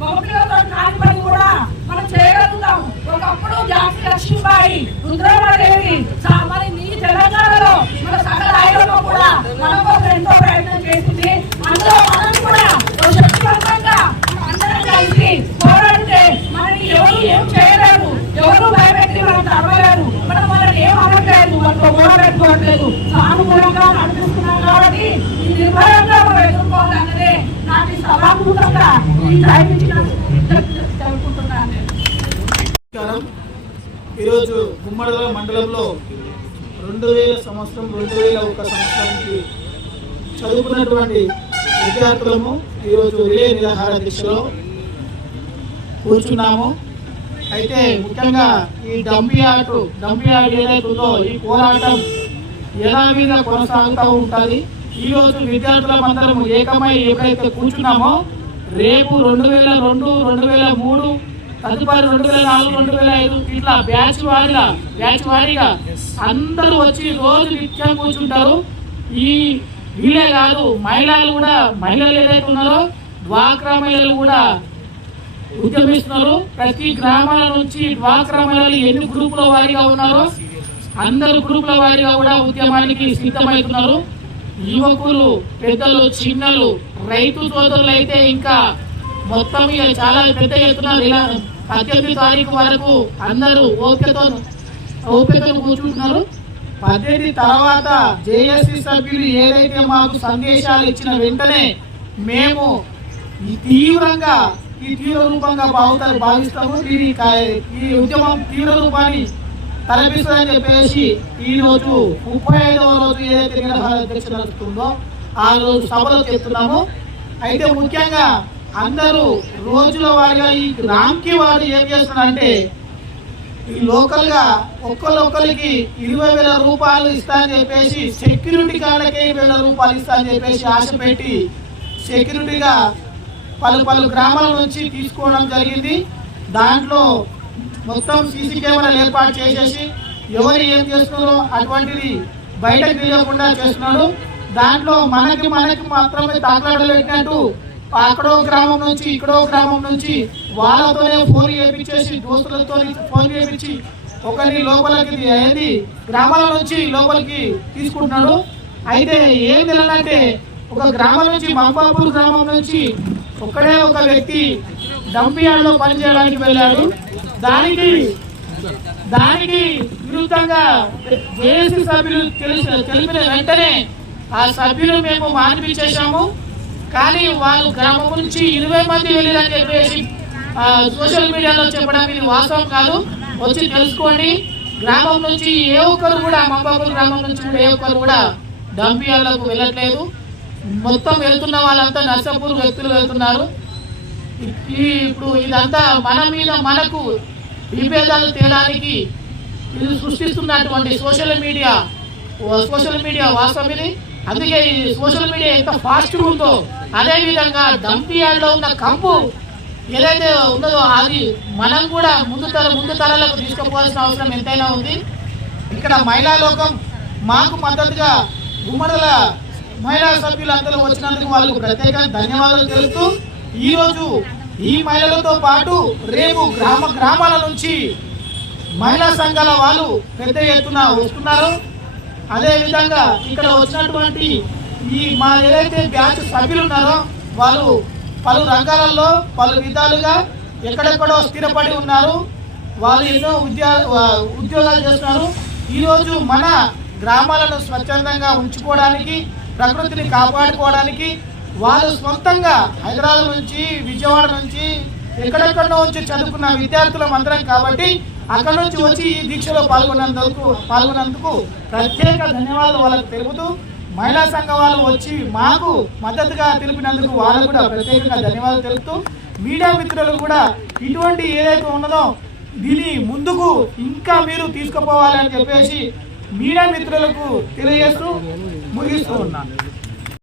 మగపిల్లలతో కాని పని కూడా మనం చేయగలుగుతాం. ఒకప్పుడు ఝాన్సీ లక్ష్మీబాయి, రుద్రమాదేవి, మరి నీ తెలంగాణలో మన సకల ఐరమ్మ కూడా మన కోసం ఎంతో ప్రయత్నం చేసింది. అందులో మనం కూడా శక్తివంతంగా అందరం కలిసి పోరాడితే మనకి ఎవరు ఏం చేయలేరు, ఎవరు భయపెట్టి మనం తరవలేరు, మనం వాళ్ళని ఏం అవ్వట్లేదు, మనకు పోరాడుకోవట్లేదు, సానుకూలంగా నడిపిస్తున్నాం. కాబట్టి ఈ నిర్భయంగా మనం ఎదుర్కోవాలన్నదే నాకు ఈ సభాముఖంగా ఈ సాధించిన జరుపుకుంటున్నాను. ఈరోజు గుమ్మడి మండలంలో 2001 సంవత్సరానికి చదువుకున్నటువంటి విద్యార్థులము ఈరోజు రిలే నిరాహార దీక్షలో కూర్చున్నాము. అయితే ముఖ్యంగా ఈ డంపియార్డ్ ఏదైతుందో ఈ పోరాటం యథావిధిగా కొనసాగుతూ ఉంటుంది. ఈరోజు విద్యార్థులందరం ఏకమై ఎప్పుడైతే కూర్చున్నామో రేపు 2002, 2003, తదుపరి 2004, 2005 ఇట్లా బ్యాచ్ వారీగా అందరూ వచ్చి రోజు నిత్యం కూర్చుంటారు. వీళ్ళే కాదు, మహిళలు ఏదైతే ఉన్నారో డ్వాక్రా మహిళలు కూడా ఉద్యమిస్తున్నారు. ప్రతి గ్రామాల నుంచి డ్వాక్రా మహిళలు ఎన్ని గ్రూపుల వారీగా ఉన్నారో అందరు గ్రూపుల వారీగా కూడా ఉద్యమానికి సిద్ధమవుతున్నారు. యువకులు, పెద్దలు, చిన్నలు, రైతు సోదరులు అయితే ఇంకా మొత్తం చాలా పెద్ద ఎత్తున 18 తారీఖు వరకు అందరూ ఓపికతో కూర్చుంటున్నారు. 18 తర్వాత జేఏసీ సభ్యులు ఏదైతే మాకు సందేశాలు ఇచ్చిన వెంటనే మేము తీవ్ర రూపంగా భావిస్తాము. ఈ ఉద్యమం తీవ్ర రూపాన్ని తలపిస్తుందని చెప్పేసి ఈరోజు 35వ రోజు ఏదైతే నిరాహార దీక్ష నడుస్తుందో ఆ రోజు సభలో చెప్తున్నాము. అయితే ముఖ్యంగా అందరూ రోజుల వారిగా ఈ రామ్కి వారు ఏం చేస్తున్నారంటే ఈ లోకల్ గా ఒక్కరికి 20,000 రూపాయలు ఇస్తా అని చెప్పేసి సెక్యూరిటీ గార్డుకే 20,000 రూపాయలు ఇస్తా అని చెప్పేసి ఆశ పెట్టి సెక్యూరిటీగా పలు గ్రామాల నుంచి తీసుకోవడం జరిగింది. దాంట్లో మొత్తం సీసీ కెమెరాలు ఏర్పాటు చేసేసి ఎవరు ఏం చేస్తున్నారో అటువంటిది బయటకు తెలియకుండా చేస్తున్నాడు. దాంట్లో మనకి మాత్రమే తాకలాటలు పెట్టినట్టు అక్కడో గ్రామం నుంచి ఇక్కడో గ్రామం నుంచి వాళ్ళతోనే ఫోన్ చేయించేసి దోస్తులతో ఫోన్ చేయించి ఒకరిని లోపలికి అయింది గ్రామాల నుంచి లోపలికి తీసుకుంటున్నాడు. అయితే ఏం తెలియదంటే ఒక గ్రామం నుంచి మంబాపూర్ గ్రామం నుంచి ఒక్కడే ఒక వ్యక్తి డంపియార్డ్లో పనిచేయడానికి వెళ్ళాడు. దానికి విరుద్ధంగా జేఏసీ సభ్యులు తెలిపిన వెంటనే ఆ సభ్యులు మేము మానిపించేశాము. కానీ వాళ్ళు గ్రామం నుంచి 20 మంది వెళ్ళిరని చెప్పేసి సోషల్ మీడియాలో చెప్పడం ఇది వాస్తవం కాదు. వచ్చి తెలుసుకోండి. గ్రామం నుంచి ఏ ఒక్కరు కూడా మంబాపూర్ గ్రామం నుంచి కూడా ఏ ఒక్కరు కూడా డంపియార్డ్లకు వెళ్ళట్లేదు. మొత్తం వెళ్తున్న వాళ్ళంతా నర్సాపూర్ వ్యక్తులు వెళ్తున్నారు. ఇప్పుడు ఇదంతా మన మీద మనకు విభేదాలు తేడానికి ఇది సృష్టిస్తున్నటువంటి సోషల్ మీడియా వాస్తవం ఇది. అందుకే ఈ సోషల్ మీడియా ఎంత ఫాస్ట్గా ఉందో అదే విధంగా డంపియార్డ్లో ఉన్న కంపు ఏదైతే ఉన్నదో అది మనం కూడా ముందు తరాలకు తీసుకుపోవాల్సిన అవసరం ఎంతైనా ఉంది. ఇక్కడ మహిళా లోకం మాకు మద్దతుగా గుమ్మడల మహిళా సభ్యులందరూ వచ్చినందుకు వాళ్ళకు ప్రత్యేకంగా ధన్యవాదాలు తెలుపుతూ ఈరోజు ఈ మహిళలతో పాటు రేపు గ్రామాల నుంచి మహిళా సంఘాల వాళ్ళు పెద్ద ఎత్తున వస్తున్నారు. అదేవిధంగా ఇక్కడ వచ్చినటువంటి మా ఏదైతే బ్యాచ్ సభ్యులు ఉన్నారో వాళ్ళు పలు రంగాలలో పలు విధాలుగా ఎక్కడెక్కడో స్థిరపడి ఉన్నారు. వాళ్ళు ఎన్నో ఉద్యోగాలు చేస్తున్నారు. ఈరోజు మన గ్రామాలను స్వచ్ఛందంగా ఉంచుకోవడానికి, ప్రకృతిని కాపాడుకోవడానికి వాళ్ళు సొంతంగా హైదరాబాద్ నుంచి, విజయవాడ నుంచి, ఎక్కడెక్కడో వచ్చి చదువుకున్న విద్యార్థులం అందరం కాబట్టి అక్కడ నుంచి వచ్చి ఈ దీక్షలో పాల్గొన్నందుకు ప్రత్యేక ధన్యవాదాలు వాళ్ళకు తెలుపుతూ, మహిళా సంఘం వాళ్ళు వచ్చి మాకు మద్దతుగా తెలిపినందుకు వాళ్ళకు కూడా ప్రత్యేకంగా ధన్యవాదాలు తెలుపుతూ, మీడియా మిత్రులు కూడా ఇటువంటి ఏదైతే ఉన్నదో దీన్ని ముందుకు ఇంకా మీరు తీసుకుపోవాలని చెప్పేసి మీడియా మిత్రులకు తెలియజేస్తూ ముగిస్తూ ఉన్నాను.